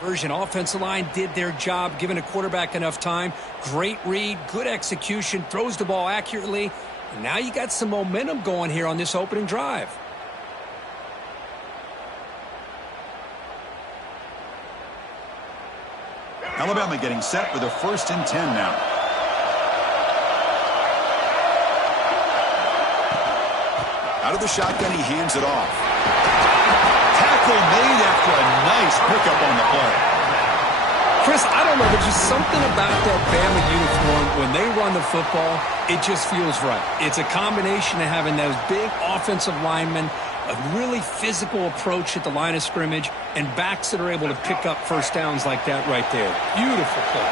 Version offensive line did their job, giving a quarterback enough time. Great read, good execution, throws the ball accurately. And now you got some momentum going here on this opening drive. Alabama getting set for the 1st and 10 now. Out of the shotgun, he hands it off. Tackle made after a nice pickup on the play. Chris, I don't know. There's just something about that Bama uniform. When they run the football, it just feels right. It's a combination of having those big offensive linemen, a really physical approach at the line of scrimmage, and backs that are able to pick up first downs like that right there. Beautiful play.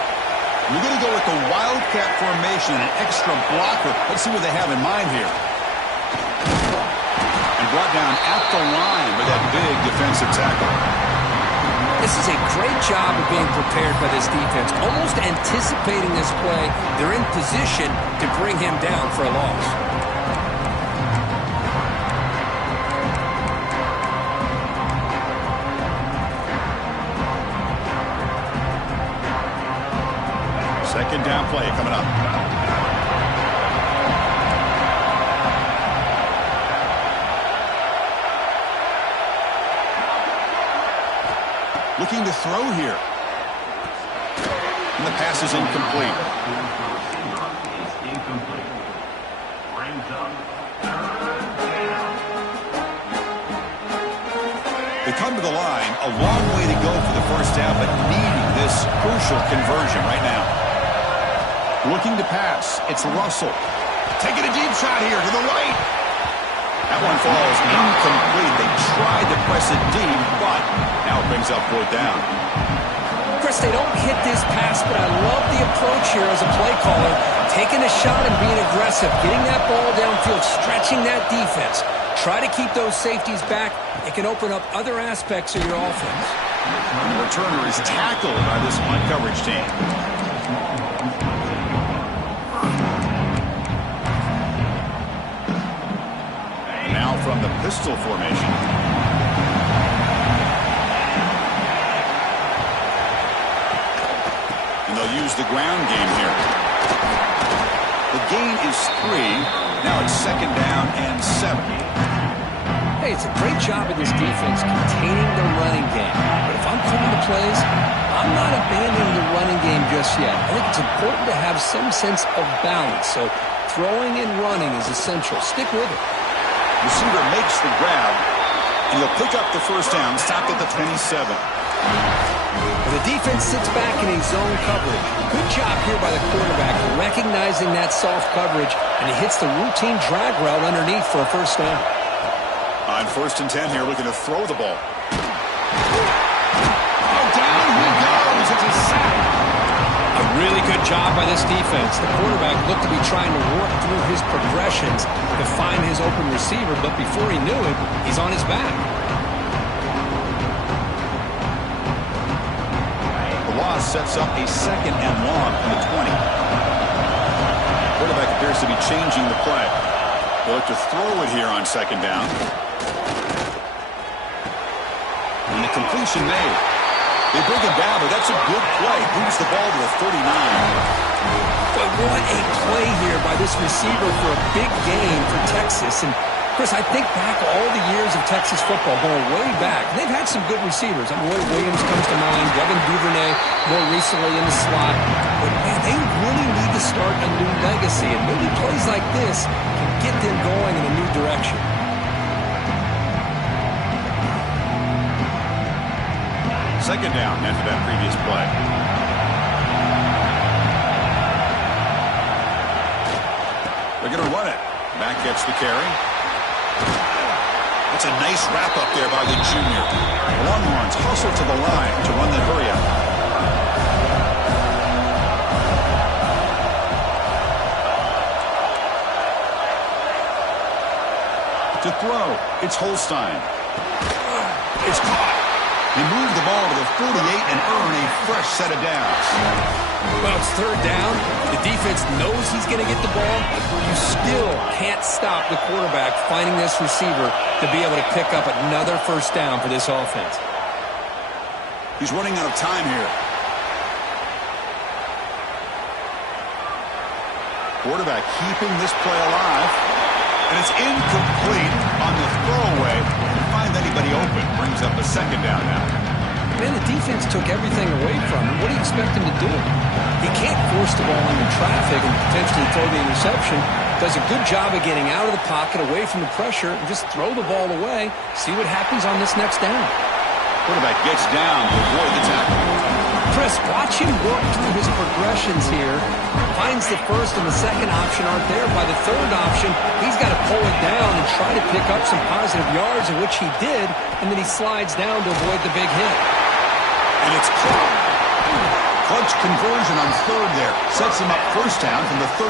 We're going to go with the Wildcat formation, an extra blocker. Let's see what they have in mind here. And brought down at the line with that big defensive tackle. This is a great job of being prepared by this defense. Almost anticipating this play, they're in position to bring him down for a loss. Second down play coming up. Looking to throw here. And the pass is incomplete. They come to the line, a long way to go for the first down, but needing this crucial conversion right now. Looking to pass. It's Russell. Taking a deep shot here to the right. That one falls incomplete. They tried to press it deep, but now it brings up 4th down. Chris, they don't hit this pass, but I love the approach here as a play caller. Taking a shot and being aggressive, getting that ball downfield, stretching that defense. Try to keep those safeties back. It can open up other aspects of your offense. And the returner is tackled by this man-coverage team. Now from the pistol formation. And they'll use the ground game here. The gain is 3. Now it's 2nd down and 7. Hey, it's a great job of this defense containing the running game. But if I'm calling the plays, I'm not abandoning the running game just yet. I think it's important to have some sense of balance. So throwing and running is essential. Stick with it. Receiver makes the grab, and he'll pick up the first down, stopped at the 27. And the defense sits back in a zone coverage. Good job here by the quarterback recognizing that soft coverage, and he hits the routine drag route underneath for a first down. On 1st and 10 here, looking to throw the ball. Oh, down he goes. It's a sack. A really good job by this defense. The quarterback looked to be trying to work through his progressions to find his open receiver, but before he knew it, he's on his back. The loss sets up a 2nd and long from the 20. Quarterback appears to be changing the play. They'll look to throw it here on 2nd down. And the completion made. They bring it down, but that's a good play. Moves the ball to the 39. But what a play here by this receiver for a big gain for Texas. And, Chris, I think back all the years of Texas football, going way back. They've had some good receivers. Roy Williams comes to mind, Devin Duvernay more recently in the slot. But, man, they really need to start a new legacy. And maybe plays like this can get them going in a new direction. Second down after that previous play. They're going to run it. Back gets the carry. That's a nice wrap up there by the junior. Longhorns hustle to the line to run the hurry up. To throw, it's Holstein. It's caught. He moved the ball to the 48 and earn a fresh set of downs. Well, it's 3rd down. The defense knows he's going to get the ball. You still can't stop the quarterback finding this receiver to be able to pick up another first down for this offense. He's running out of time here. Quarterback keeping this play alive. And it's incomplete on the throwaway. Can't find anybody open. Brings up a second down now. Man, the defense took everything away from him. What do you expect him to do? He can't force the ball into traffic and potentially throw the interception. Does a good job of getting out of the pocket, away from the pressure, and just throw the ball away. See what happens on this next down. Quarterback gets down to avoid the tackle. Chris, watch him work through his progressions here. Finds the first and the second option aren't there. By the third option, he's got to pull it down and try to pick up some positive yards, in which he did, and then he slides down to avoid the big hit. And it's caught. Clutch conversion on third there. Sets him up first down from the 31.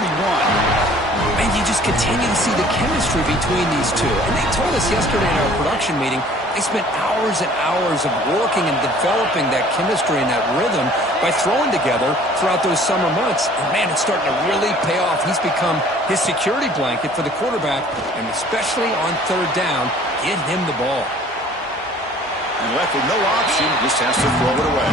And you just continue to see the chemistry between these two. And they told us yesterday in our production meeting, they spent hours and hours of working and developing that chemistry and that rhythm by throwing together throughout those summer months. And, man, it's starting to really pay off. He's become his security blanket for the quarterback, and especially on third down, get him the ball. And left with no option, just has to throw it away.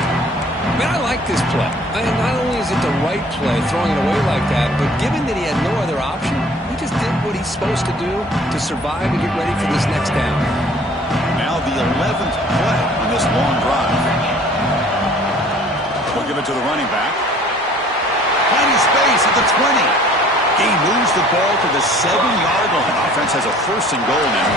Man, I like this play. Not only is it the right play, throwing it away like that, but given that he had no other option, he just did what he's supposed to do to survive and get ready for this next down. Now the 11th play on this long drive. We'll give it to the running back. Plenty of space at the 20. He moves the ball to the 7-yard line. Offense has a first and goal now.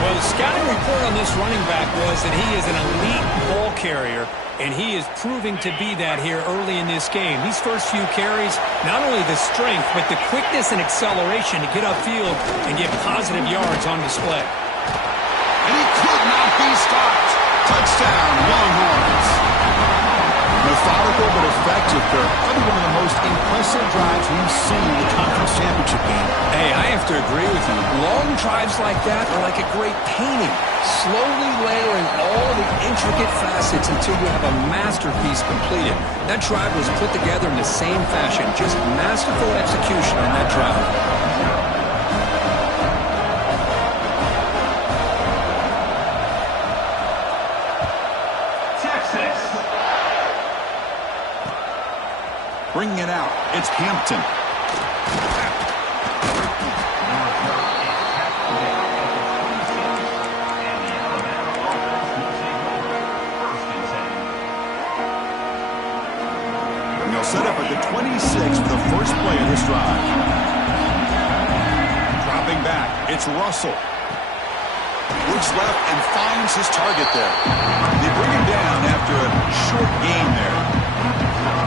Well, the scouting report on this running back was that he is an elite ball carrier, and he is proving to be that here early in this game. These first few carries, not only the strength, but the quickness and acceleration to get upfield and get positive yards on display. And he could not be stopped. Touchdown, Longhorns. Methodical but effective. Probably one of the most impressive drives we've seen in the conference championship game. Hey, I have to agree with you. Long drives like that are like a great painting. Slowly layering all the intricate facets until you have a masterpiece completed. That drive was put together in the same fashion. Just masterful execution on that drive. Bringing it out, it's Hampton. And they'll set up at the 26 for the first play of this drive. Dropping back, it's Russell. Looks left and finds his target there. They bring him down after a short gain there.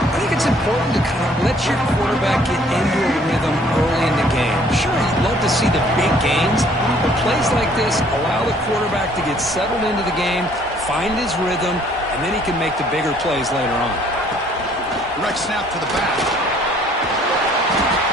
I think it's important to kind of let your quarterback get into a rhythm early in the game. Sure, you'd love to see the big gains, but plays like this allow the quarterback to get settled into the game, find his rhythm, and then he can make the bigger plays later on. Direct snap to the back.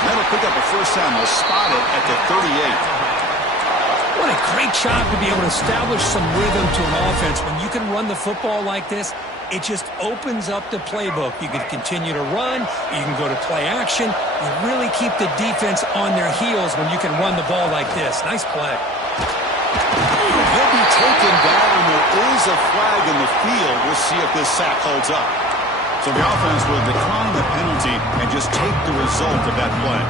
That'll pick up a first down. They'll spot it at the 38. What a great job to be able to establish some rhythm to an offense. When you can run the football like this, it just opens up the playbook. You can continue to run. You can go to play action. You really keep the defense on their heels when you can run the ball like this. Nice play. He'll be taken down. There is a flag in the field. We'll see if this sack holds up. So the offense will decline the penalty and just take the result of that play.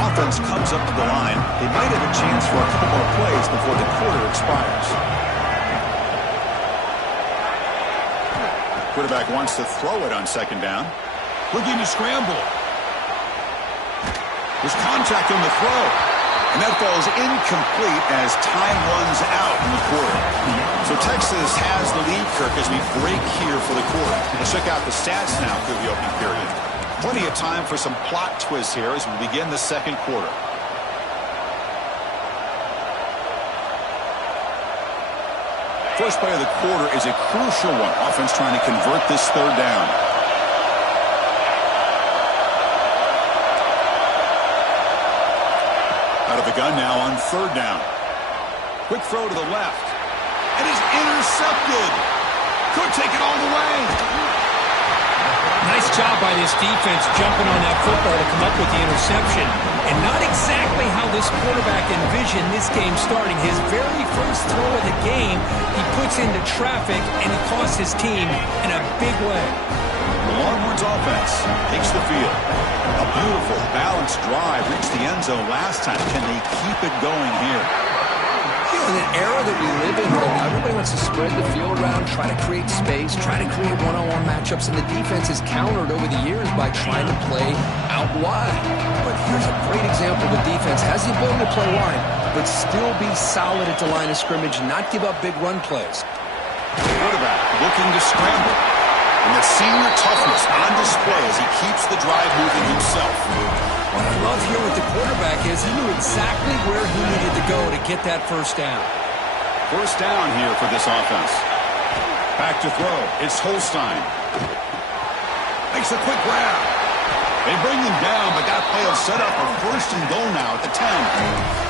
Offense comes up to the line. They might have a chance for a couple more plays before the quarter expires. Quarterback wants to throw it on second down. Looking to scramble. There's contact on the throw. And that falls incomplete as time runs out in the quarter. So Texas has the lead, Kirk, as we break here for the quarter. Let's check out the stats now through the opening period. Plenty of time for some plot twists here as we begin the second quarter. First play of the quarter is a crucial one. Offense trying to convert this third down. Out of the gun now on third down. Quick throw to the left. It is intercepted. Could take it all the way. Nice job by this defense jumping on that football to come up with the interception. And not exactly how this quarterback envisioned this game starting. His very first throw of the game, he puts into traffic, and he costs his team in a big way. The Longhorns offense takes the field. A beautiful, balanced drive reached the end zone last time. Can they keep it going here? In an era that we live in right now, everybody wants to spread the field around, try to create space, try to create one-on-one matchups, and the defense has countered over the years by trying to play out wide. But here's a great example. The defense has the ability to play wide, but still be solid at the line of scrimmage, not give up big run plays. Quarterback looking to scramble. And the senior toughness on display as he keeps the drive moving himself. What I love here with the quarterback is he knew exactly where he needed to go to get that first down. First down here for this offense. Back to throw. It's Holstein. Makes a quick grab. They bring him down, but that play will set up a first and goal now at the 10.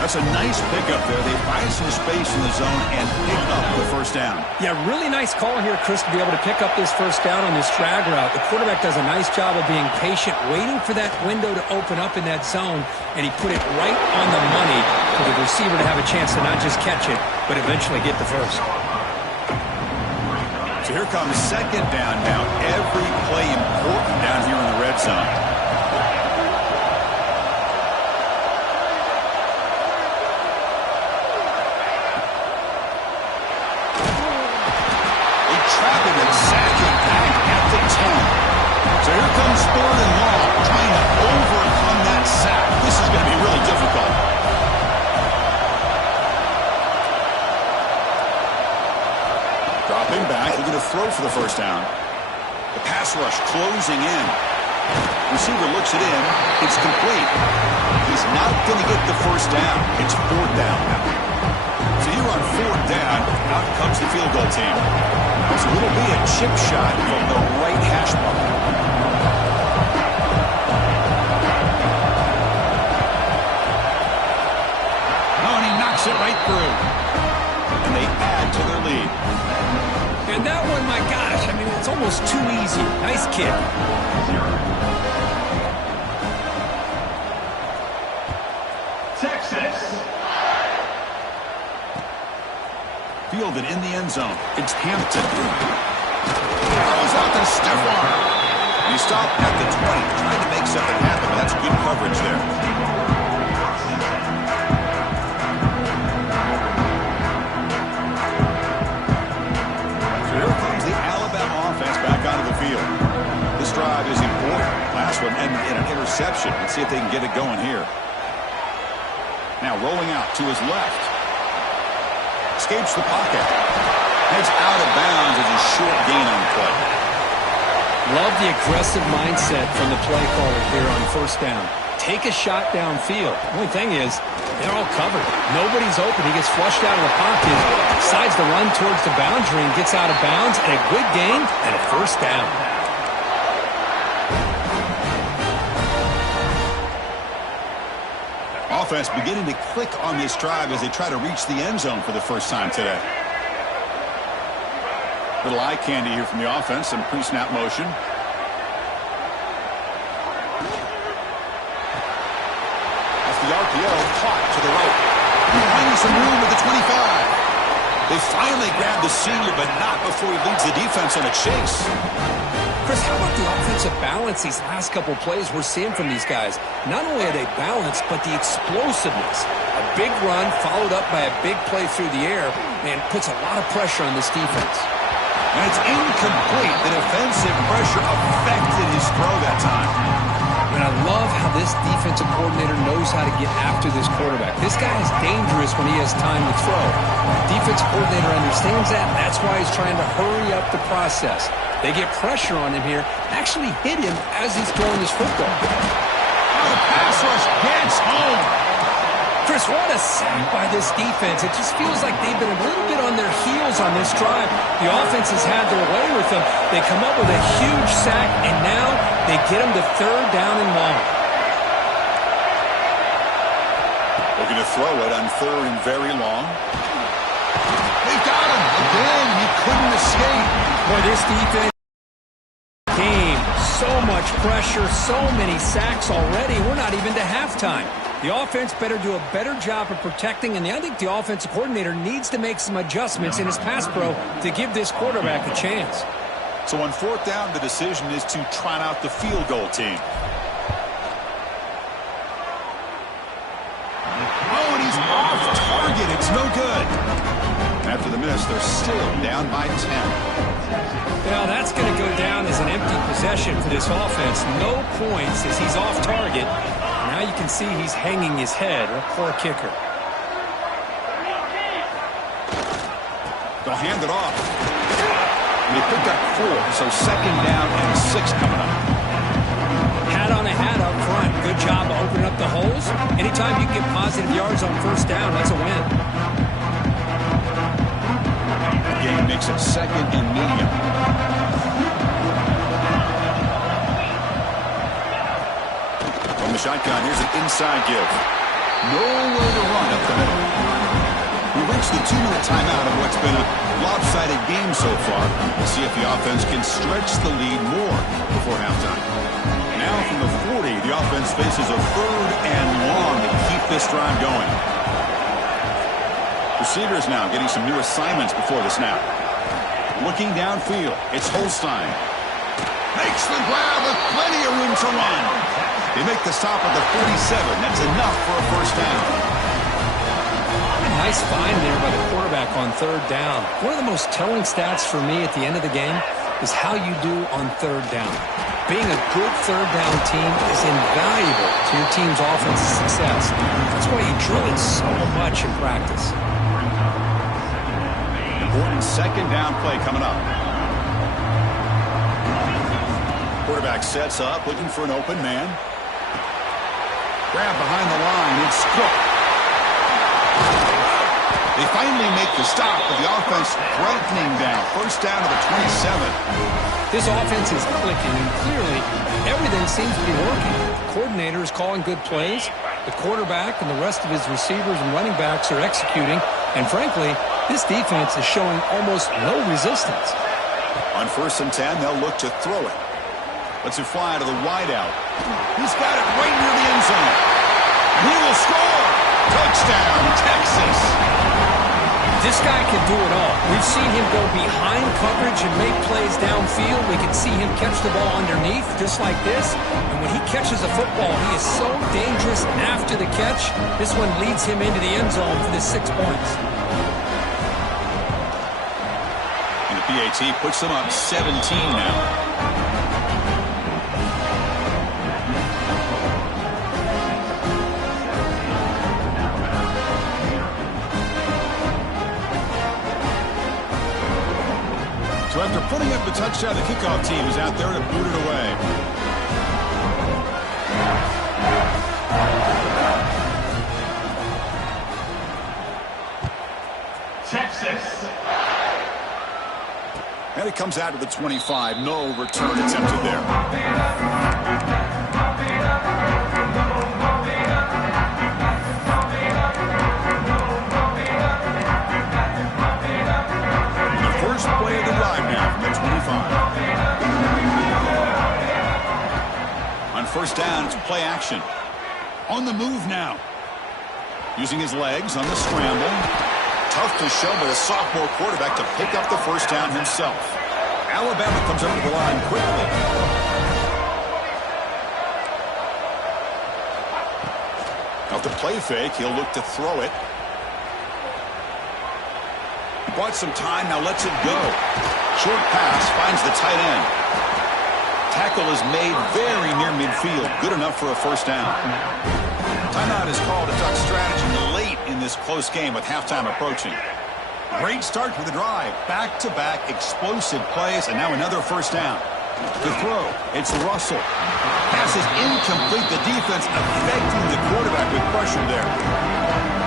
That's a nice pickup there. They find some space in the zone and pick up the first down. Yeah, really nice call here, Chris, to be able to pick up this first down on this drag route. The quarterback does a nice job of being patient, waiting for that window to open up in that zone, and he put it right on the money for the receiver to have a chance to not just catch it, but eventually get the first. So here comes second down now. Every play important down here in the red zone. So here comes third and long, trying to overcome that sack. This is going to be really difficult. Dropping back, looking to throw for the first down. The pass rush closing in. Receiver looks it in. It's complete. He's not going to get the first down. It's fourth down now. So here on fourth down, out comes the field goal team. So it'll be a chip shot from the right hash mark. Oh, and he knocks it right through. And they add to their lead. And that one, my gosh, I mean, it's almost too easy. Nice kick. Texas. Fielded in the end zone. It's Hampton. Throws out the stiff arm. He stopped at the 20, trying to make something happen, but that's good coverage there. So here comes the Alabama offense back onto the field. This drive is important. Last one ended in an interception. Let's see if they can get it going here. Now rolling out to his left. Escapes the pocket. Heads out of bounds as a short gain on the play. Love the aggressive mindset from the play caller here on first down. Take a shot downfield. The only thing is, they're all covered. Nobody's open. He gets flushed out of the pocket, decides to run towards the boundary and gets out of bounds, and a good gain and a first down. Offense beginning to click on this drive as they try to reach the end zone for the first time today. Little eye candy here from the offense, some pre-snap motion. That's the RPO, caught to the right. Finding some room at the 25. They finally grab the senior, but not before he leads the defense on a chase. Chris, how about the offensive balance these last couple plays we're seeing from these guys? Not only are they balanced, but the explosiveness. A big run followed up by a big play through the air, man, puts a lot of pressure on this defense. And it's incomplete. The defensive pressure affected his throw that time. And I love how this defensive coordinator knows how to get after this quarterback. This guy is dangerous when he has time to throw. The defensive coordinator understands that. That's why he's trying to hurry up the process. They get pressure on him here, actually hit him as he's throwing this football. Oh, the pass rush gets home. Chris, what a sack by this defense. It just feels like they've been a little bit on their heels on this drive. The offense has had their way with them. They come up with a huge sack, and now they get them to third down and long. Looking to throw it on third and very long. They got him again. He couldn't escape. Boy, this defense game pressure, so many sacks already. We're not even to halftime. The offense better do a better job of protecting, and I think the offensive coordinator needs to make some adjustments in his pass pro to give this quarterback a chance. So on fourth down, the decision is to trot out the field goal team. Oh, and he's off target. It's no good. After the miss, they're still down by 10. Well, that's going to go down as an empty possession for this offense. No points as he's off target. Now you can see he's hanging his head. A poor kicker. They'll hand it off. And they picked up 4, so second down and 6 coming up. Hat on a hat up front. Good job of opening up the holes. Anytime you get positive yards on first down, that's a win. The game makes it second and medium. From the shotgun, here's an inside give. Nowhere to run up the middle. We reached the 2-minute timeout of what's been a lopsided game so far. We'll see if the offense can stretch the lead more before halftime. Now from the 40, the offense faces a third and long to keep this drive going. Receivers now getting some new assignments before the snap. Looking downfield, it's Holstein. Makes the grab with plenty of room to run. They make the stop at the 47. That's enough for a first down. Nice find there by the quarterback on third down. One of the most telling stats for me at the end of the game is how you do on third down. Being a good third down team is invaluable to your team's offensive success. That's why you drill it so much in practice. Important second down play coming up. Quarterback sets up, looking for an open man. Grab behind the line. It's Cook. They finally make the stop, but the offense threatening down. First down to the 27. This offense is clicking, and clearly everything seems to be working. The coordinator is calling good plays. The quarterback and the rest of his receivers and running backs are executing. And frankly, this defense is showing almost no resistance. On first and 10, they'll look to throw it. Lets it fly to the wideout. He's got it right near the end zone. And he will score. Touchdown, Texas. This guy can do it all. We've seen him go behind coverage and make plays downfield. We can see him catch the ball underneath just like this. And when he catches a football, he is so dangerous after the catch. This one leads him into the end zone for the 6 points. And the PAT puts them up 17 now. So after putting up the touchdown, the kickoff team is out there to boot it away. Texas. And it comes out to the 25. No return attempted there. First play of the drive now from the 25. On first down, it's play action. On the move now. Using his legs on the scramble. Tough to show by the sophomore quarterback to pick up the first down himself. Alabama comes over the line quickly. Off the play fake, he'll look to throw it. Bought some time, now lets it go. Short pass, finds the tight end. Tackle is made very near midfield. Good enough for a first down. Timeout is called to talk strategy late in this close game with halftime approaching. Great start for the drive. Back-to-back explosive plays, and now another first down. The throw, it's Russell. Pass is incomplete. The defense affecting the quarterback with pressure there.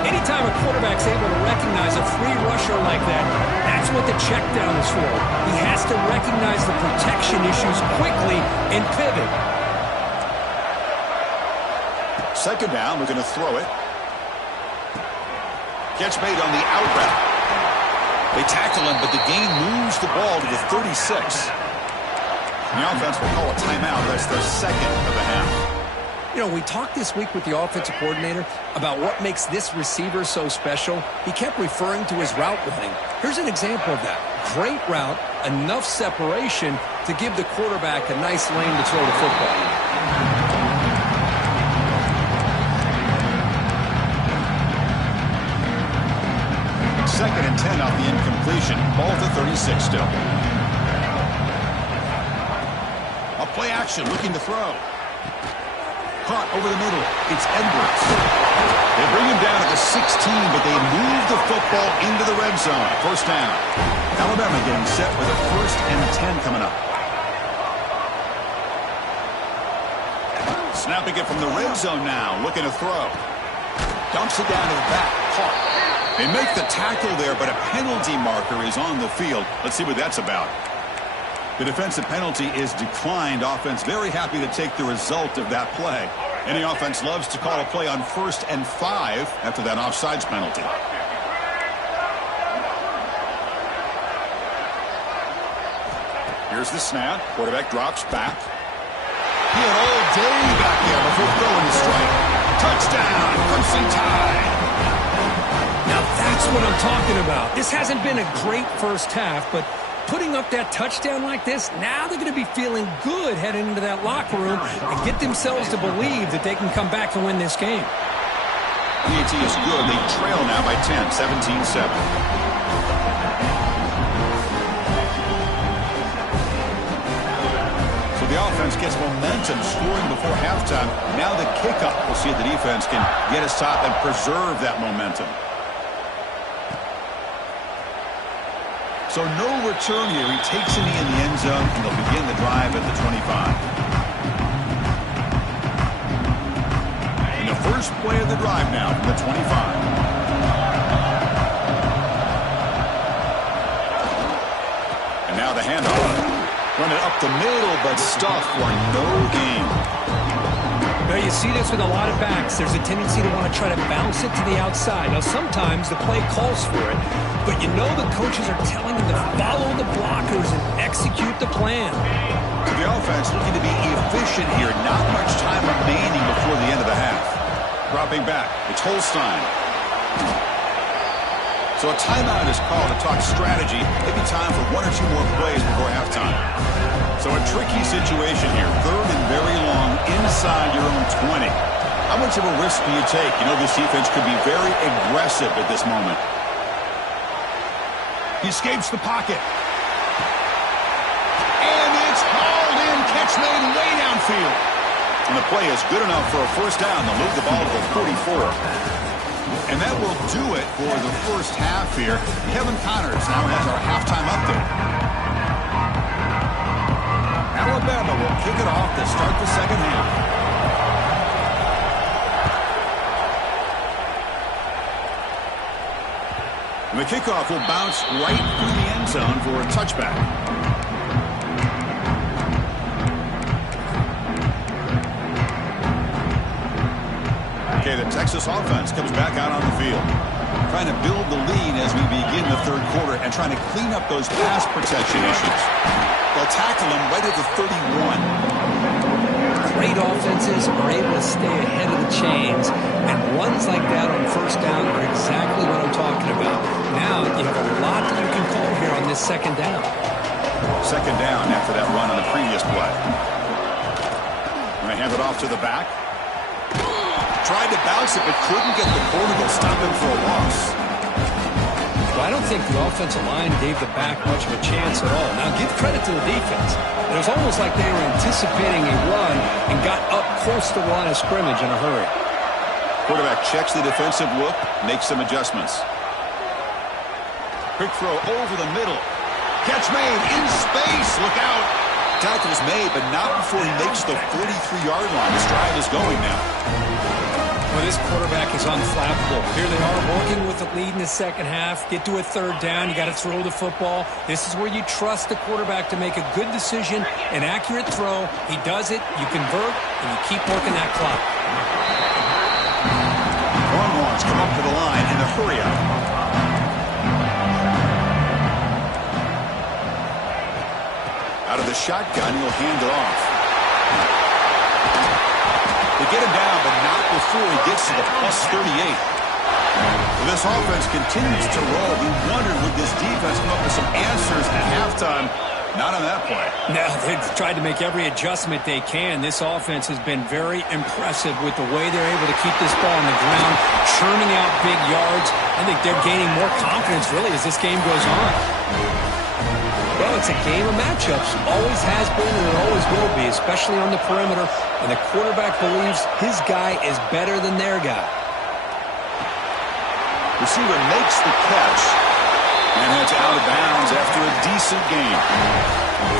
Anytime a quarterback's able to recognize a free rusher like that, that's what the check down is for. He has to recognize the protection issues quickly and pivot. Second down, we're going to throw it. Catch made on the out route. They tackle him, but the gain moves the ball to the 36. The offense will call a timeout. That's their second of the half. You know, we talked this week with the offensive coordinator about what makes this receiver so special. He kept referring to his route running. Here's an example of that. Great route, enough separation to give the quarterback a nice lane to throw the football. Second and 10 off the incompletion. Ball to 36 still. A play action, looking to throw. Caught over the middle. It's Edwards. They bring him down at the 16, but they move the football into the red zone. First down. Alabama getting set with a 1st and 10 coming up. Snapping it from the red zone now. Looking to throw. Dumps it down to the back. Caught. They make the tackle there, but a penalty marker is on the field. Let's see what that's about. The defensive penalty is declined. Offense very happy to take the result of that play. Any offense loves to call a play on 1st and 5 after that offsides penalty. Here's the snap. Quarterback drops back. He had all day back there before throwing the strike. Touchdown, Crimson Tide. Now that's what I'm talking about. This hasn't been a great first half, but putting up that touchdown like this, now they're going to be feeling good heading into that locker room and get themselves to believe that they can come back and win this game. PAT is good. They trail now by 10, 17-7. So the offense gets momentum scoring before halftime. Now the kickoff. We'll see if the defense can get a stop and preserve that momentum. So no return here. He takes a knee in the end zone, and they'll begin the drive at the 25. And the first play of the drive now from the 25. And now the handoff. Run it up the middle, but stuffed for no gain. Now you see this with a lot of backs. There's a tendency to want to try to bounce it to the outside. Now sometimes the play calls for it, but you know the coaches are telling them to follow the blockers and execute the plan. So the offense looking to be efficient here. Not much time remaining before the end of the half. Dropping back. It's Holstein. So a timeout is called to talk strategy. Maybe time for 1 or 2 more plays before halftime. So a tricky situation here. 3rd and very long inside your own 20. How much of a risk do you take? You know this defense could be very aggressive at this moment. He escapes the pocket. And it's hauled in. Catch made way downfield. And the play is good enough for a first down. They'll move the ball to the 44. And that will do it for the first half here. Kevin Connors now has our halftime update. Alabama will kick it off to start the second half. And the kickoff will bounce right through the end zone for a touchback. Okay, the Texas offense comes back out on the field. Trying to build the lead as we begin the 3rd quarter and trying to clean up those pass protection issues. They'll tackle him right at the 31. Great offenses are able to stay ahead of the chains, and runs like that on first down are exactly what I'm talking about. Now you have a lot that you can call here on this second down. Second down after that run on the previous play. Going to hand it off to the back. Tried to bounce it, but couldn't get the corner to stop him for a loss. Well, I don't think the offensive line gave the back much of a chance at all. Now, give credit to the defense. It was almost like they were anticipating a run and got up close to the line of scrimmage in a hurry. Quarterback checks the defensive look, makes some adjustments. Quick throw over the middle. Catch made in space. Look out. Tackle's made, but not before he makes the 43-yard line. This drive is going now. Well, this quarterback is unflappable. Here they are working with the lead in the second half. Get to a 3rd down. You got to throw the football. This is where you trust the quarterback to make a good decision, an accurate throw. He does it. You convert, and you keep working that clock. Longhorns come up to the line in the hurry-up. Out of the shotgun, he'll hand it off. They get him down, but not before he gets to the plus 38. This offense continues to roll. We wondered, would this defense come up with some answers at halftime? Not on that play. No, they've tried to make every adjustment they can. This offense has been very impressive with the way they're able to keep this ball on the ground, churning out big yards. I think they're gaining more confidence, really, as this game goes on. Well, it's a game of matchups. Always has been and it always will be, especially on the perimeter. And the quarterback believes his guy is better than their guy. Receiver makes the catch and heads out of bounds after a decent game.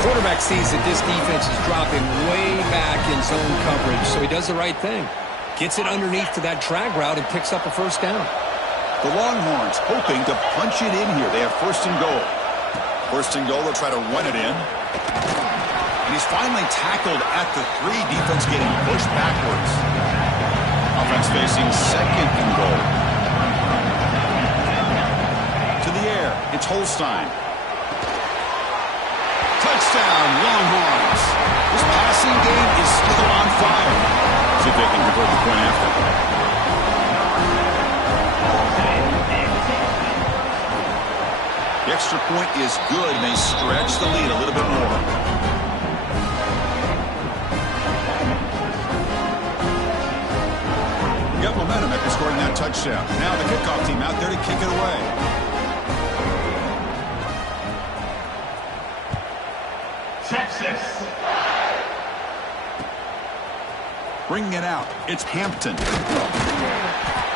Quarterback sees that this defense is dropping way back in zone coverage, so he does the right thing. Gets it underneath to that drag route and picks up a first down. The Longhorns hoping to punch it in here. They have first and goal. First and goal, they'll try to run it in. And he's finally tackled at the 3. Defense getting pushed backwards. Offense facing second and goal. To the air, it's Holstein. Touchdown, Longhorns. This passing game is still on fire. See if they can convert the point after. The extra point is good, and they stretch the lead a little bit more. Got momentum after scoring that touchdown. Now the kickoff team out there to kick it away. Texas. Bringing it out, it's Hampton.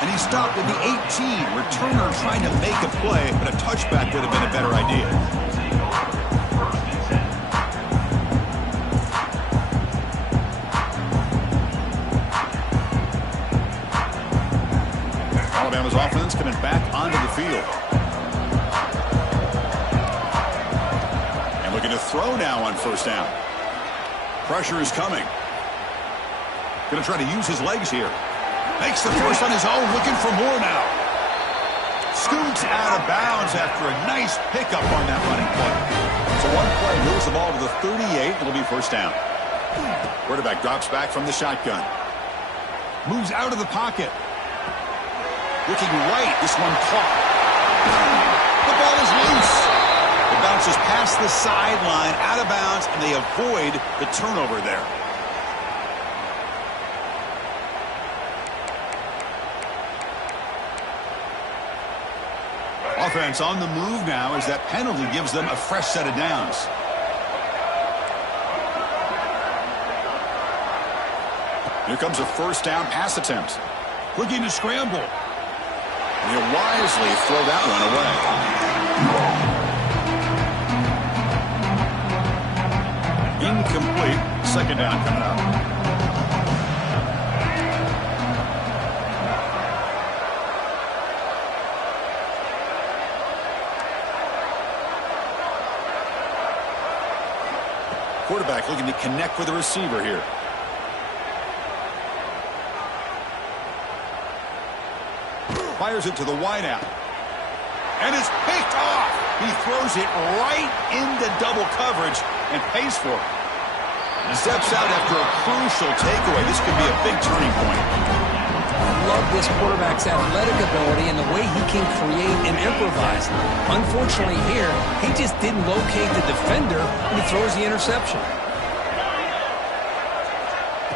And he stopped at the 18. Returner trying to make a play, but a touchback would have been a better idea. Alabama's offense coming back onto the field. And looking to throw now on first down. Pressure is coming. Going to try to use his legs here. Makes the first on his own, looking for more now. Scoots out of bounds after a nice pickup on that running play. So one play moves the ball to the 38. It'll be first down. Quarterback drops back from the shotgun. Moves out of the pocket. Looking right, this one caught. The ball is loose. It bounces past the sideline, out of bounds, and they avoid the turnover there. Offense on the move now as that penalty gives them a fresh set of downs. Here comes a first down pass attempt. Looking to scramble. And he'll wisely throw that one away. Incomplete. Second down coming up. Quarterback looking to connect with the receiver here. Fires it to the wideout. And it's picked off. He throws it right into double coverage and pays for it. Steps out after a crucial takeaway. This could be a big turning point. I love this quarterback's athletic ability and the way he can create and improvise. Unfortunately here, he just didn't locate the defender and he throws the interception.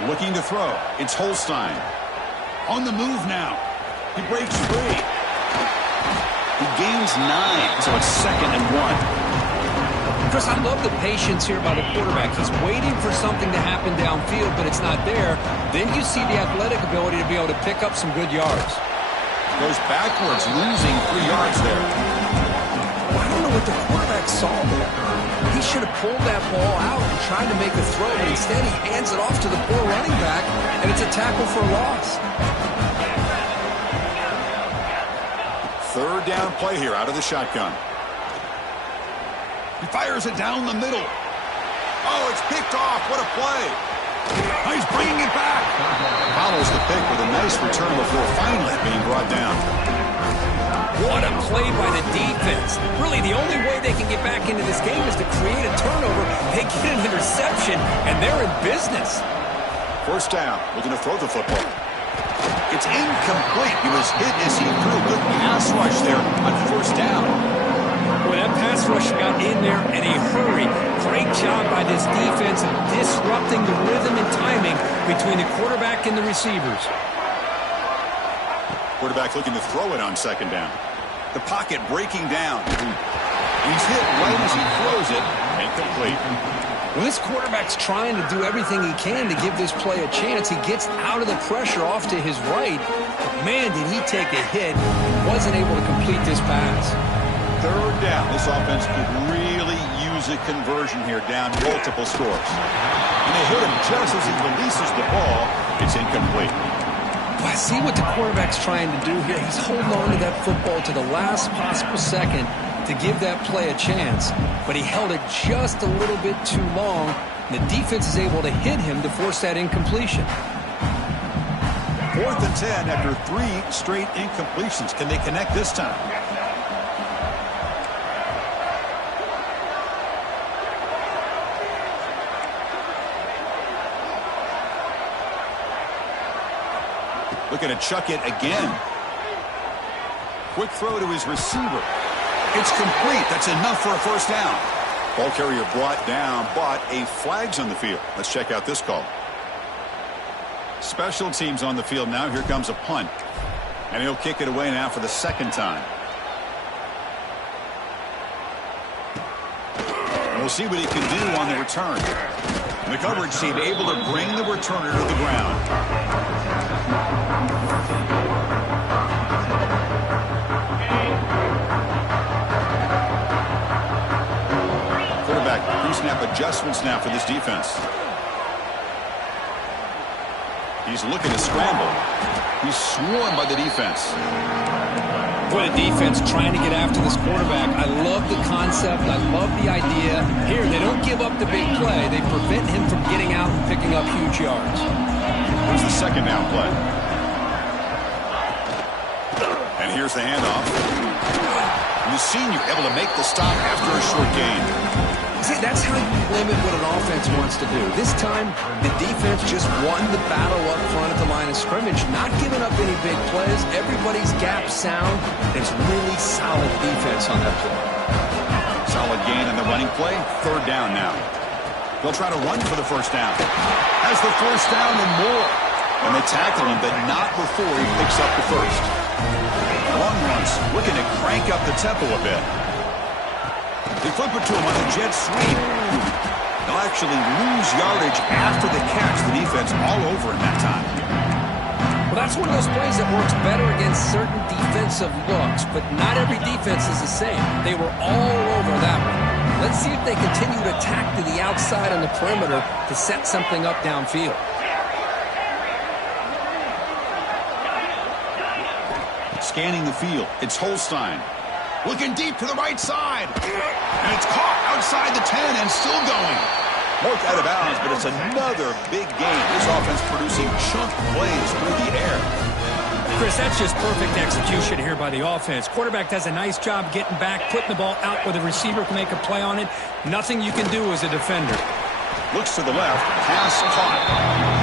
Looking to throw. It's Holstein. On the move now. He breaks free. He gains 9, so it's second and 1. Chris, I love the patience here by the quarterback. He's waiting for something to happen downfield, but it's not there. Then you see the athletic ability to be able to pick up some good yards. Goes backwards, losing 3 yards there. I don't know what the quarterback saw there. He should have pulled that ball out and tried to make a throw, but instead he hands it off to the poor running back, and it's a tackle for a loss. Third down play here out of the shotgun. He fires it down the middle. Oh, it's picked off. What a play. Oh, he's bringing it back. Follows the pick with a nice return before finally being brought down. What a play by the defense. Really, the only way they can get back into this game is to create a turnover. They get execution, and they're in business. First down, looking to throw the football. It's incomplete. He was hit as he threw. Good pass rush there on first down. Boy, that pass rush got in there in a hurry. Great job by this defense of disrupting the rhythm and timing between the quarterback and the receivers. Quarterback looking to throw it on second down. The pocket breaking down. He's hit right as he throws it. Incomplete. Well, this quarterback's trying to do everything he can to give this play a chance. He gets out of the pressure off to his right. But man, did he take a hit. He wasn't able to complete this pass. Third down. This offense could really use a conversion here, down multiple scores. And they hit him just as he releases the ball. It's incomplete. Well, I see what the quarterback's trying to do here. He's holding on to that football to the last possible second to give that play a chance. But he held it just a little bit too long. And the defense is able to hit him to force that incompletion. 4th and 10 after 3 straight incompletions. Can they connect this time? Looking to chuck it again. Quick throw to his receiver. It's complete. That's enough for a first down. Ball carrier brought down, but a flag's on the field. Let's check out this call. Special teams on the field now. Here comes a punt. And he'll kick it away now for the second time. And we'll see what he can do on the return. And the coverage team able to bring the returner to the ground. Pre-snap adjustments now for this defense. He's looking to scramble. He's swarmed by the defense. Boy, the defense trying to get after this quarterback. I love the concept. I love the idea. Here, they don't give up the big play. They prevent him from getting out and picking up huge yards. Here's the second down play. And here's the handoff. The senior able to make the stop after a short gain. See, that's how you limit what an offense wants to do. This time, the defense just won the battle up front at the line of scrimmage, not giving up any big plays. Everybody's gap sound. It's really solid defense on that play. Solid gain on the running play. Third down now. They'll try to run for the first down. Has the first down and more. And they tackle him, but not before he picks up the first. Long runs, looking to crank up the tempo a bit. They flip it to him on the jet sweep. They'll actually lose yardage after the catch. The defense all over him that time. Well, that's one of those plays that works better against certain defensive looks, but not every defense is the same. They were all over that one. Let's see if they continue to attack to the outside on the perimeter to set something up downfield. Scanning the field, it's Holstein. Looking deep to the right side. And it's caught outside the 10 and still going. Marked out of bounds, but it's another big game. This offense producing chunk plays through the air. Chris, that's just perfect execution here by the offense. Quarterback does a nice job getting back, putting the ball out where the receiver can make a play on it. Nothing you can do as a defender. Looks to the left. Pass caught.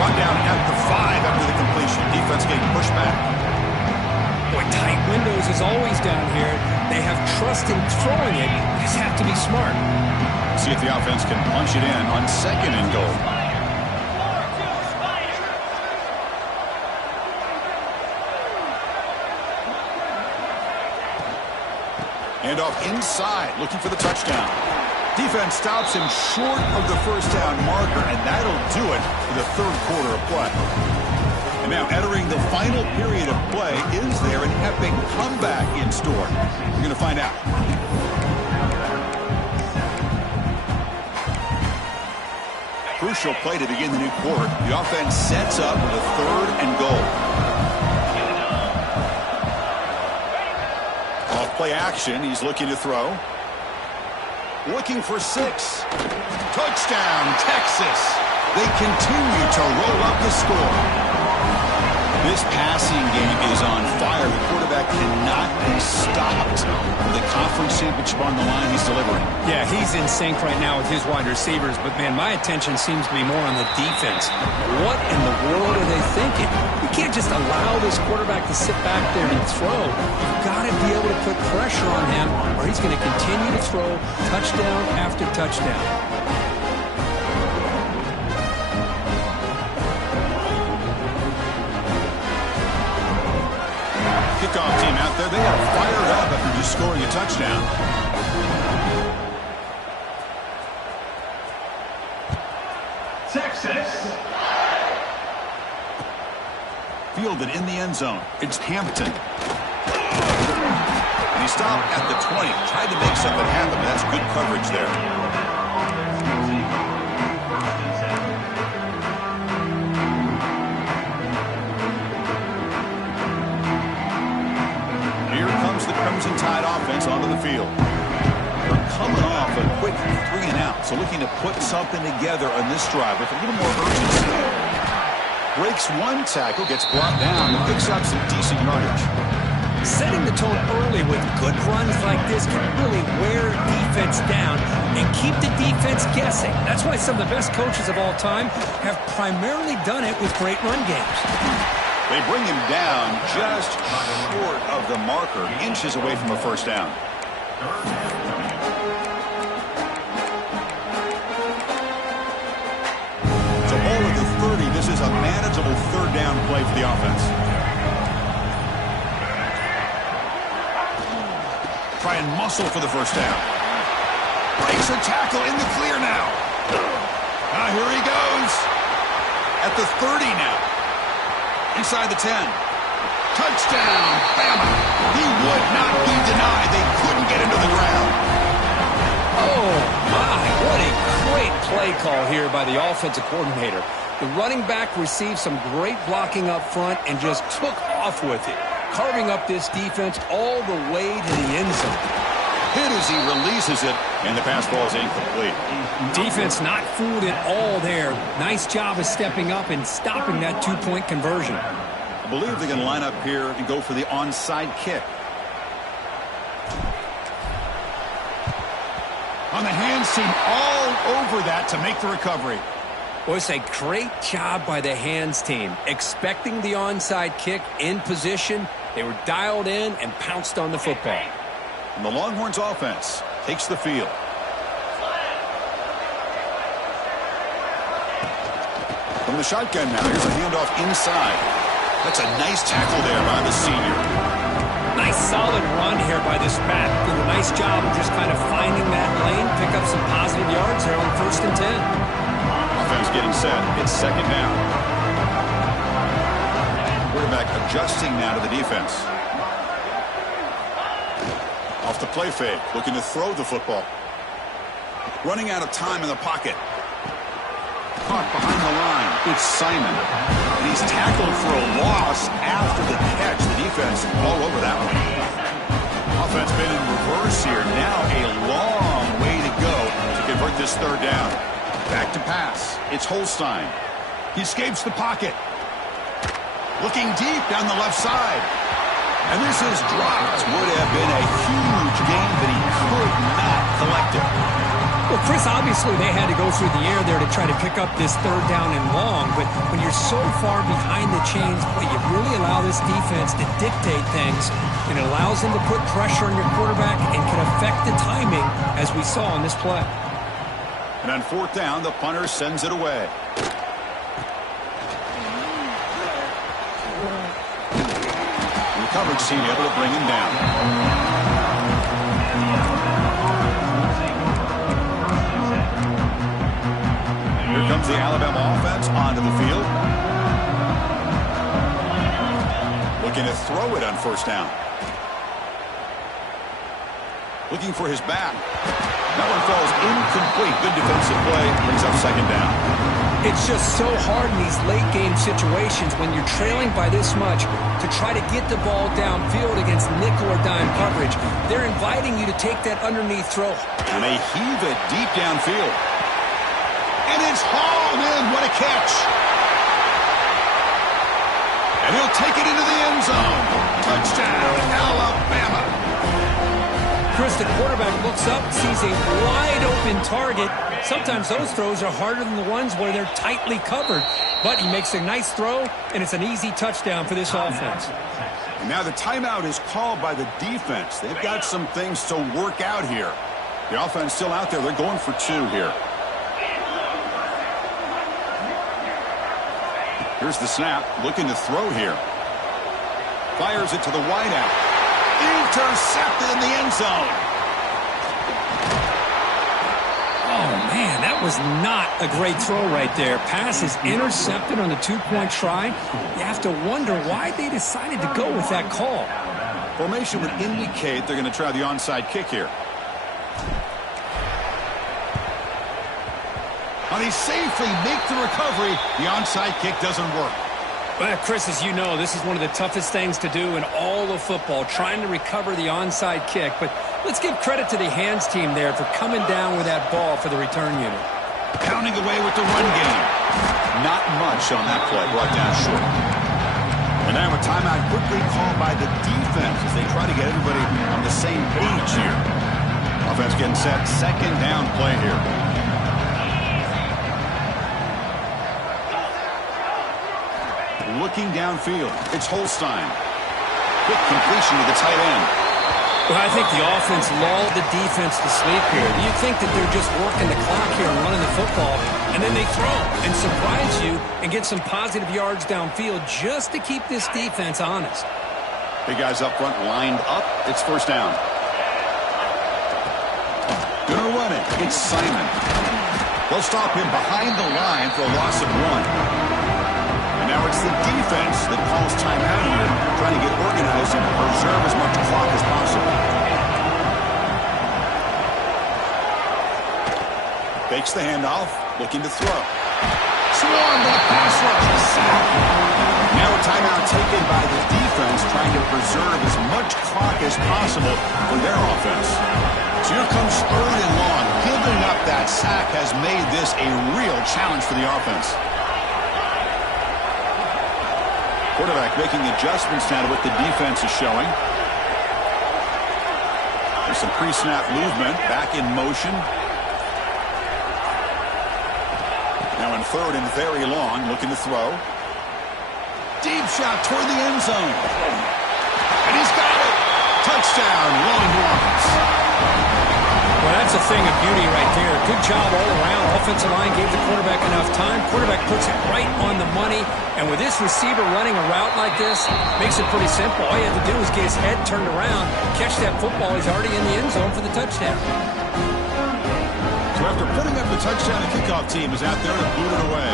Run down at the 5 after the completion. Defense getting pushed back. Boy, tight windows is always down here. They have trust in throwing it. You just have to be smart. See if the offense can punch it in on second and goal. Handoff inside, looking for the touchdown. Defense stops him short of the first down marker, and that'll do it for the third quarter of play. And now entering the final period of play, is there an epic comeback in store? We're going to find out. Crucial play to begin the new quarter. The offense sets up with a third and goal. Off play action, he's looking to throw. Looking for 6. Touchdown, Texas. They continue to roll up the score. This passing game is on fire. The quarterback cannot be stopped. With a conference championship on the line, he's delivering. Yeah, he's in sync right now with his wide receivers, but, man, my attention seems to be more on the defense. What in the world are they thinking? You can't just allow this quarterback to sit back there and throw. You've got to be able to put pressure on him, or he's going to continue to throw touchdown after touchdown. Kickoff team out there, they are fired up after just scoring a touchdown. Texas. Fielded in the end zone. It's Hampton. And he stopped at the 20. Tried to make something happen, but that's good coverage there. Crimson Tide offense onto the field. They're coming off a quick 3 and out, so looking to put something together on this drive with a little more urgency. Breaks one tackle, gets brought down, and picks up some decent yardage. Setting the tone early with good runs like this can really wear defense down and keep the defense guessing. That's why some of the best coaches of all time have primarily done it with great run games. They bring him down just short of the marker, inches away from a first down. It's a ball at the 30. This is a manageable third down play for the offense. Try and muscle for the first down. Breaks a tackle in the clear now. Here he goes. At the 30 now. Inside the 10. Touchdown, Bama. He would not be denied. They couldn't get into the ground. Oh, my. What a great play call here by the offensive coordinator. The running back received some great blocking up front and just took off with it, carving up this defense all the way to the end zone. Hit as he releases it, and the pass ball is incomplete. Defense not fooled at all there. Nice job of stepping up and stopping that two-point conversion. I believe they're going to line up here and go for the onside kick. On the hands team, all over that to make the recovery. Well, it's a great job by the hands team. Expecting the onside kick in position, they were dialed in and pounced on the football. And the Longhorns offense takes the field. From the shotgun now, here's a handoff inside. That's a nice tackle there by the senior. Nice solid run here by this back. Did a nice job of just kind of finding that lane, pick up some positive yards there on 1st and 10. Offense getting set. It's second down. Quarterback adjusting now to the defense. Off the play fake, looking to throw the football. Running out of time in the pocket. Caught behind the line. It's Simon. And he's tackled for a loss after the catch. The defense all over that one. Offense been in reverse here. Now a long way to go to convert this third down. Back to pass. It's Holstein. He escapes the pocket. Looking deep down the left side. And this is dropped. Would have been a huge game, but he could not collect it. Well, Chris, obviously they had to go through the air there to try to pick up this third down and long, but when you're so far behind the chains, boy, you really allow this defense to dictate things, and it allows them to put pressure on your quarterback and can affect the timing, as we saw on this play. And on fourth down, the punter sends it away. Coverage team able to bring him down. Here comes the Alabama offense onto the field. Looking to throw it on first down. Looking for his back. That one falls incomplete. Good defensive play. Brings up second down. It's just so hard in these late-game situations when you're trailing by this much to try to get the ball downfield against nickel or dime coverage. They're inviting you to take that underneath throw. And they heave it deep downfield. And it's hauled in. What a catch. And he'll take it into the end zone. Touchdown, Alabama. Chris, the quarterback looks up, sees a wide-open target. Sometimes those throws are harder than the ones where they're tightly covered. But he makes a nice throw, and it's an easy touchdown for this offense. And now the timeout is called by the defense. They've got some things to work out here. The offense still out there. They're going for 2 here. Here's the snap. Looking to throw here. Fires it to the wideout. Intercepted in the end zone. Oh, man, that was not a great throw right there. Pass is intercepted on the 2-point try. You have to wonder why they decided to go with that call. Formation would indicate they're going to try the onside kick here. And he safely makes the recovery. The onside kick doesn't work. Well, Chris, as you know, this is one of the toughest things to do in all of football, trying to recover the onside kick. But let's give credit to the hands team there for coming down with that ball for the return unit. Pounding away with the run game. Not much on that play, brought down short. And now a timeout quickly called by the defense as they try to get everybody on the same page here. Offense getting set, second down play here. Looking downfield, it's Holstein. Quick completion to the tight end. Well, I think the offense lulled the defense to sleep here. You think that they're just working the clock here and running the football, and then they throw and surprise you and get some positive yards downfield just to keep this defense honest. Big guys up front lined up. It's first down. Gonna run it. It's Simon. They'll stop him behind the line for a loss of 1. Now it's the defense that calls timeout here, trying to get organized and preserve as much clock as possible. Fakes the handoff, looking to throw. Swarmed by the pass rush, sack. Now a timeout taken by the defense, trying to preserve as much clock as possible for their offense. So here comes 3rd and long. Giving up that sack has made this a real challenge for the offense. Quarterback making adjustments now to what the defense is showing. There's some pre-snap movement. Back in motion. Now in 3rd and very long. Looking to throw. Deep shot toward the end zone. And he's got it. Touchdown, Longhorns. Well, that's a thing of beauty right there. Good job all around. Offensive line gave the quarterback enough time. Quarterback puts it right on the money. And with this receiver running a route like this, makes it pretty simple. All you have to do is get his head turned around, catch that football. He's already in the end zone for the touchdown. So after putting up the touchdown, the kickoff team is out there to boot it away.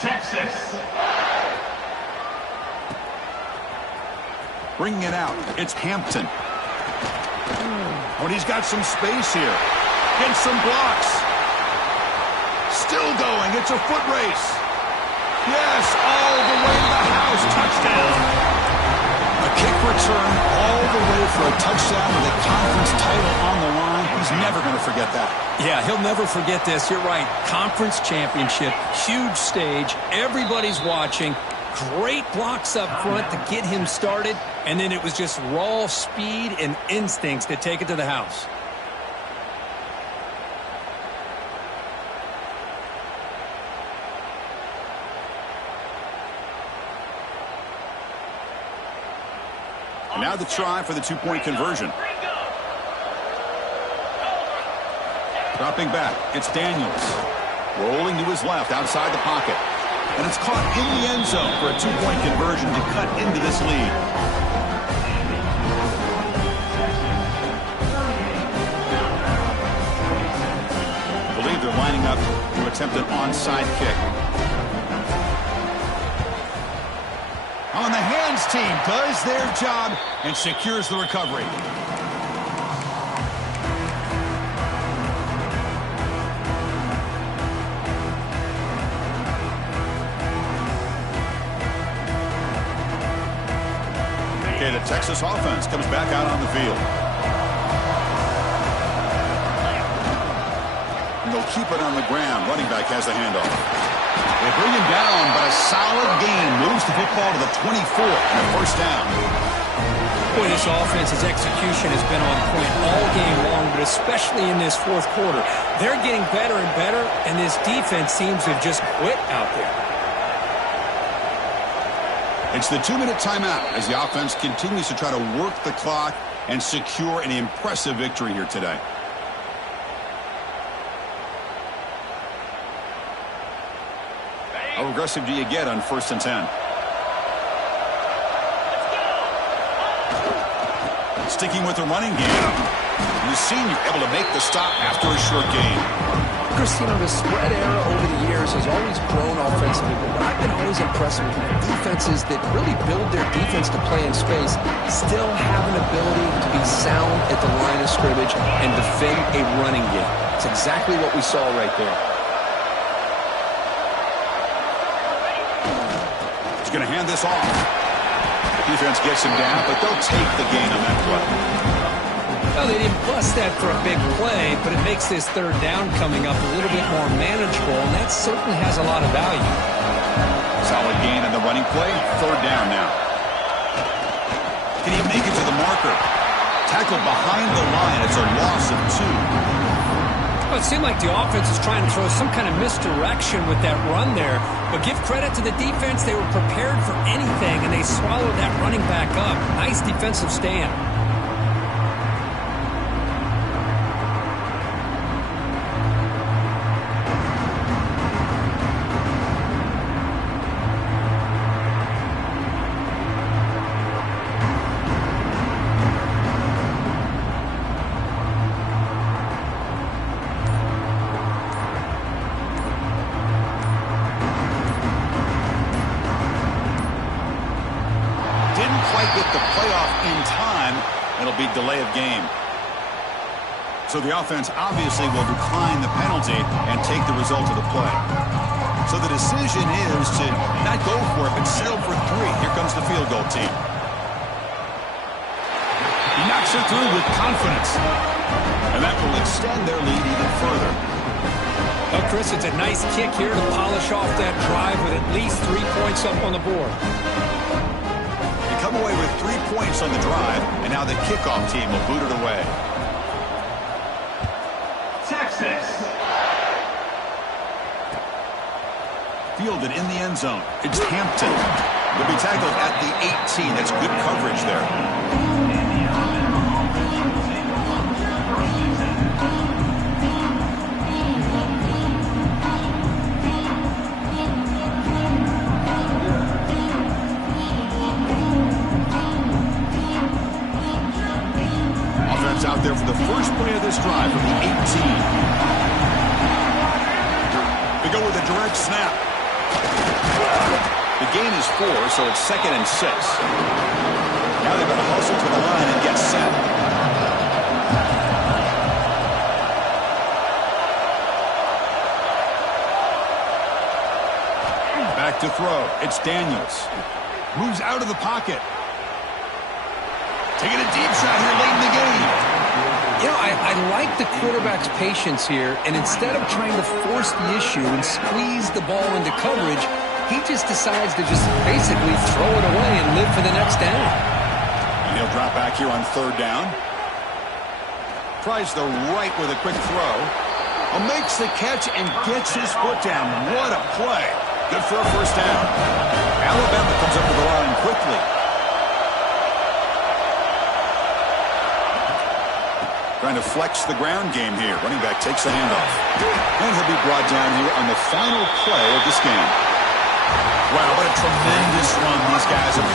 Texas. Bringing it out, it's Hampton. Oh, and he's got some space here. Gets some blocks. Still going, it's a foot race. Yes, all the way to the house, touchdown. A kick return all the way for a touchdown with a conference title on the line. He's never going to forget that. Yeah, he'll never forget this. You're right. Conference championship, huge stage. Everybody's watching. Great blocks up front to get him started. And then it was just raw speed and instincts to take it to the house. And now the try for the 2-point conversion. Dropping back, it's Daniels. Rolling to his left outside the pocket. And it's caught in the end zone for a 2-point conversion to cut into this lead. I believe they're lining up to attempt an onside kick. On the hands team does their job and secures the recovery. Okay, the Texas offense comes back out on the field. He'll keep it on the ground. Running back has the handoff. They bring him down, but a solid gain moves the football to the 24 and a first down. Boy, this offense's execution has been on point all game long, but especially in this fourth quarter. They're getting better and better, and this defense seems to have just quit out there. It's the 2-minute timeout as the offense continues to try to work the clock and secure an impressive victory here today. How aggressive do you get on 1st and 10? Sticking with the running game. The senior able to make the stop after a short gain. Chris, the spread era over the years has always grown offensively, but what I've been always impressed with defenses that really build their defense to play in space still have an ability to be sound at the line of scrimmage and defend a running game. It's exactly what we saw right there. He's going to hand this off. Defense gets him down, but they'll take the gain on that play. Well, they didn't bust that for a big play, but it makes this 3rd down coming up a little bit more manageable, and that certainly has a lot of value. Solid gain on the running play. 3rd down now. Can he make it to the marker? Tackled behind the line. It's a loss of 2. Well, it seemed like the offense is trying to throw some kind of misdirection with that run there, but give credit to the defense. They were prepared for anything, and they swallowed that running back up. Nice defensive stand. Delay of game. So the offense obviously will decline the penalty and take the result of the play. So the decision is to not go for it, but settle for 3. Here comes the field goal team. He knocks it through with confidence. And that will extend their lead even further. Well, Chris, it's a nice kick here to polish off that drive with at least 3 points up on the board. Come away with 3 points on the drive, and now the kickoff team will boot it away. Texas. Fielded in the end zone. It's Hampton. He'll be tackled at the 18. That's good coverage there. Out there for the first play of this drive from the 18. They go with a direct snap. The gain is 4, so it's 2nd and 6. Now they're going to hustle to the line and get set. Back to throw. It's Daniels. Moves out of the pocket. Taking a deep shot here late in the game. You know, I like the quarterback's patience here, and instead of trying to force the issue and squeeze the ball into coverage, he just decides to just basically throw it away and live for the next down. And he'll drop back here on 3rd down. Tries the right with a quick throw. Makes the catch and gets his foot down. What a play. Good for a first down. Alabama comes up with the line quickly. Trying to flex the ground game here. Running back takes the handoff. And he'll be brought down here on the final play of this game. Wow, what a tremendous run these guys have had.